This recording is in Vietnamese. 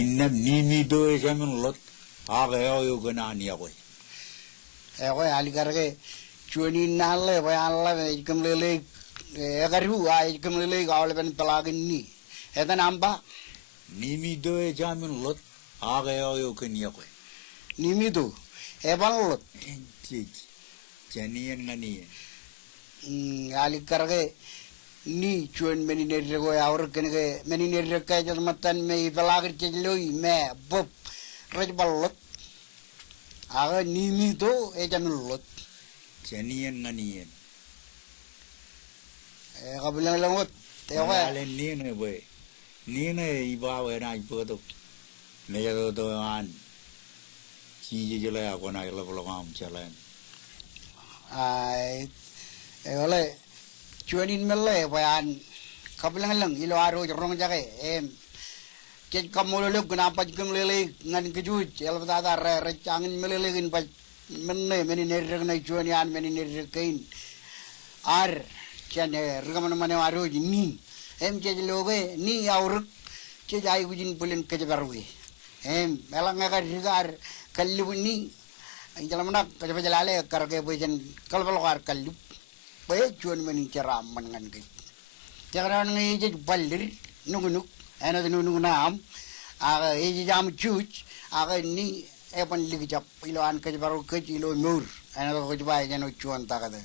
inna nimi do jamin lot aga yo gana ni akoy akoy ali karge chuani nalle boy alla ikum lele agaru ay ikum lele gawle ben palaginni edan amba nimi do jamin lot aga yo gani akoy nimi do eban lot janiyan ngani ali karge ni chuan meni nergo yaur kenege meni nerka jadmatan me balagir chiloi me bop rajbalot aga nimi do ejanulot janiyan ngani gabilang langot tewa ale ni boy ni ne iba we na ipoto me do an chi jela ko na lo lo ngam chalen ai ole chuanin mele bayan kabilang lang ilo aro jorong jage em ket kamolo le guna pa jeng lele ngan keju el bata re changin mele gin pa menne meni ner na chuanian meni ner kain ar chane rgaman mane aro ni em je loge ni aur che jai gujin pulen ke barwe em melanga ka rigar kallibuni jalamna ka jalale karge bojen kalbalwar kallu bay chuan meni ceram mengan ke jangan ngi je balir nungunuk ana nunung nam aga e jam chuch aga ni e pan lig jap iloan ke baru ke ilo nur ana ko jbai jano chuan ta kada